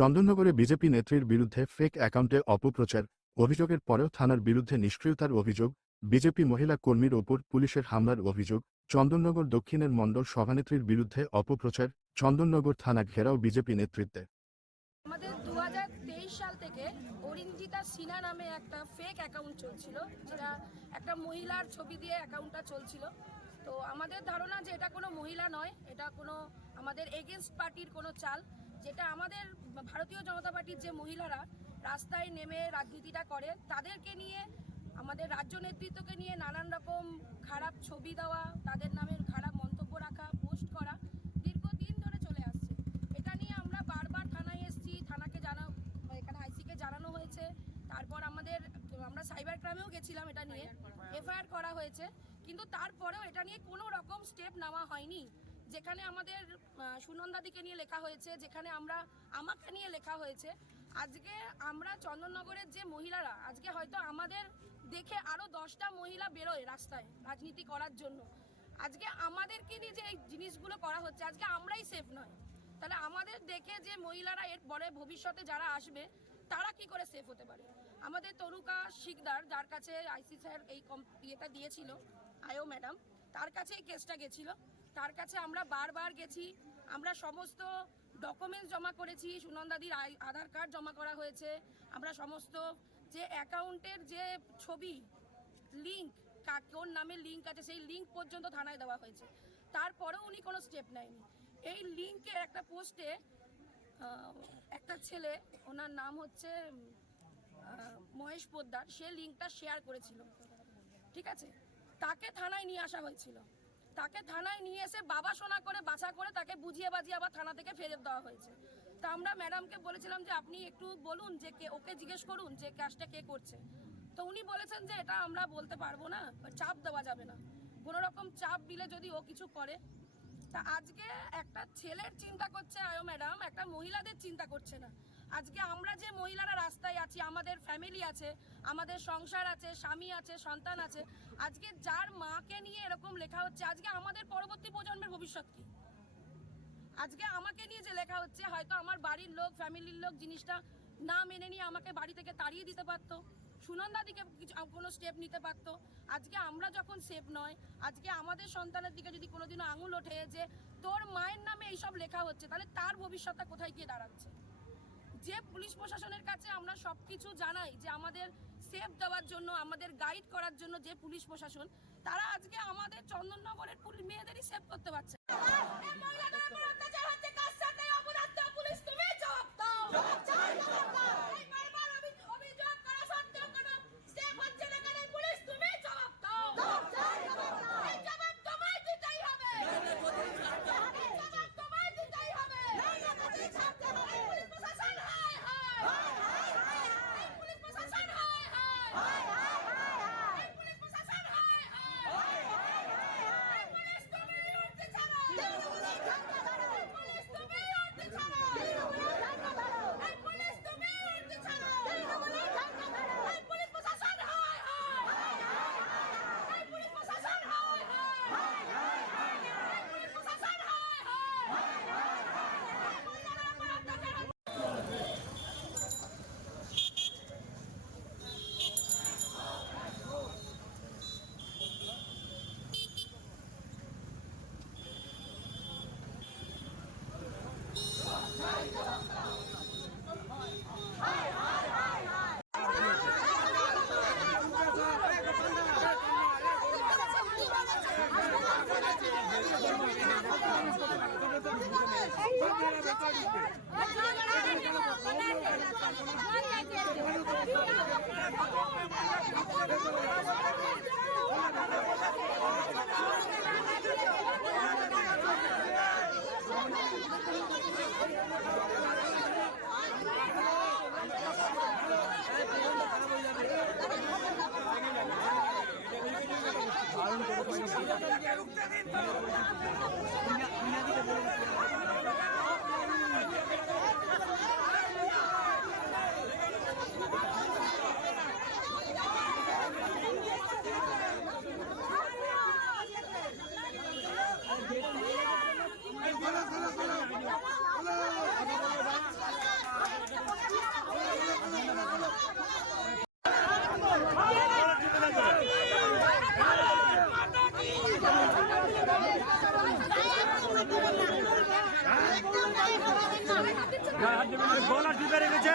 চন্দননগরে BJP নেত্রীর বিরুদ্ধে fake অ্যাকাউন্টে অপপ্রচার, অভিযোগের পরেও থানার বিরুদ্ধে নিষ্ক্রিয়তার অভিযোগ, বিজেপি মহিলা কর্মীর ওপর পুলিশের হামলার অভিযোগ, চন্দননগর দক্ষিণের মণ্ডল সভানেত্রীর বিরুদ্ধে অপপ্রচার, চন্দননগর থানা ঘেরাও বিজেপি নেতৃত্বে। আমাদের দু সাল থেকে অরিঞ্জিতা সিনা নামে একটা ফেক অ্যাকাউন্ট চলছিল, যেটা একটা মহিলার ছবি দিয়ে অ্যাকাউন্টটা চলছিল। তো আমাদের ধারণা যে এটা কোনো মহিলা নয়, এটা কোনো আমাদের এগেনস্ট পার্টির কোনো চাল। যেটা আমাদের ভারতীয় জনতা পার্টির যে মহিলারা রাস্তায় নেমে রাজনীতিটা করে তাদেরকে নিয়ে আমাদের রাজ্য নেতৃত্বকে নিয়ে নানান রকম খারাপ ছবি দেওয়া তাদের নামের খারাপ মন্তব্য রাখা পোস্ট করা দীর্ঘদিন ধরে চলে আসছে। এটা নিয়ে আমরা বারবার থানায় এসেছি থানাকে জানা এখানে আইসিকে জানানো হয়েছে। তারপর আমাদের আমরা সাইবার ক্রাইমেও গেছিলাম এটা নিয়ে এফআইআর করা হয়েছে। কিন্তু তারপরেও এটা নিয়ে কোনো রকম স্টেপ নেওয়া হয়নি। যেখানে আমাদের সুনন্দাদিকে নিয়ে লেখা হয়েছে, যেখানে আমরা, আমাকে নিয়ে লেখা হয়েছে। আজকে আমরা চন্দননগরের যে মহিলারা, আজকে হয়তো আমাদের দেখে আরও দশটা মহিলা বেরোয় রাস্তায় রাজনীতি করার জন্য। আজকে আমাদেরকে নিয়ে যে এই জিনিসগুলো করা হচ্ছে, আজকে আমরাই সেফ নয়। তাহলে আমাদের দেখে যে মহিলারা এর পরে ভবিষ্যতে যারা আসবে, তারা কি করে সেফ হতে পারে? আমাদের তরুকা শিকদার, যার কাছে আইসি স্যার এই ইয়েটা দিয়েছিল, আয়ো ম্যাডাম, তার কাছে এই কেসটা গেছিল। তার কাছে আমরা বারবার গেছি। আমরা সমস্ত ডকুমেন্টস জমা করেছি, সুনন্দাদির আধার কার্ড জমা করা হয়েছে। আমরা সমস্ত যে অ্যাকাউন্টের যে ছবি লিঙ্ক কোন নামে লিঙ্ক আছে, সেই লিঙ্ক পর্যন্ত থানায় দেওয়া হয়েছে। তারপরেও উনি কোনো স্টেপ নেয়নি। এই লিঙ্কের একটা পোস্টে একটা ছেলে, ওনার নাম হচ্ছে মহেশ পোদ্দার, সে লিঙ্কটা শেয়ার করেছিল। ঠিক আছে? তাকে থানায় নিয়ে আসা হয়েছিল। তাকে থানায় নিয়ে এসে বাবা শোনা করে, বাছা করে তাকে বুঝিয়ে বাজিয়ে আবার থানা থেকে ফেরত দেওয়া হয়েছে। তা আমরা ম্যাডামকে বলেছিলাম যে আপনি একটু বলুন যে কে, ওকে জিজ্ঞেস করুন যে কাজটা কে করছে। তো উনি বলেছেন যে এটা আমরা বলতে পারব না, চাপ দেওয়া যাবে না। কোনো রকম চাপ দিলে যদি ও কিছু করে। তা আজকে একটা ছেলের চিন্তা করছে আয়ো ম্যাডাম, একটা মহিলাদের চিন্তা করছে না। আজকে আমরা যে মহিলারা রাস্তায় আছি, আমাদের ফ্যামিলি আছে, আমাদের সংসার আছে, স্বামী আছে, সন্তান আছে, আজকে যার মাকে নিয়ে এরকম লেখা হচ্ছে, আজকে আমাদের পরবর্তী প্রজন্মের ভবিষ্যৎ কি? আজকে আমাকে নিয়ে যে লেখা হচ্ছে, হয়তো আমার বাড়ির লোক, ফ্যামিলির লোক জিনিসটা না মেনে নিয়ে আমাকে বাড়ি থেকে তাড়িয়ে দিতে পারতো, সুনন্দা দিকে কিছু কোনো স্টেপ নিতে পারতো, আজকে আমরা যখন সেফ নয়, আজকে আমাদের সন্তানের দিকে যদি কোনোদিনও আঙুল ওঠে যে তোর মায়ের নামে এইসব লেখা হচ্ছে, তাহলে তার ভবিষ্যৎটা কোথায় গিয়ে দাঁড়াচ্ছে? যে পুলিশ প্রশাসনের কাছে আমরা সব কিছু জানাই যে আমাদের সেফ দেওয়ার জন্য, আমাদের গাইড করার জন্য যে পুলিশ প্রশাসন, তারা আজকে আমাদের চন্দননগরের মেয়েদেরই সেভ করতে পারছে மாட்டாங்க গলা টিপে রেখেছে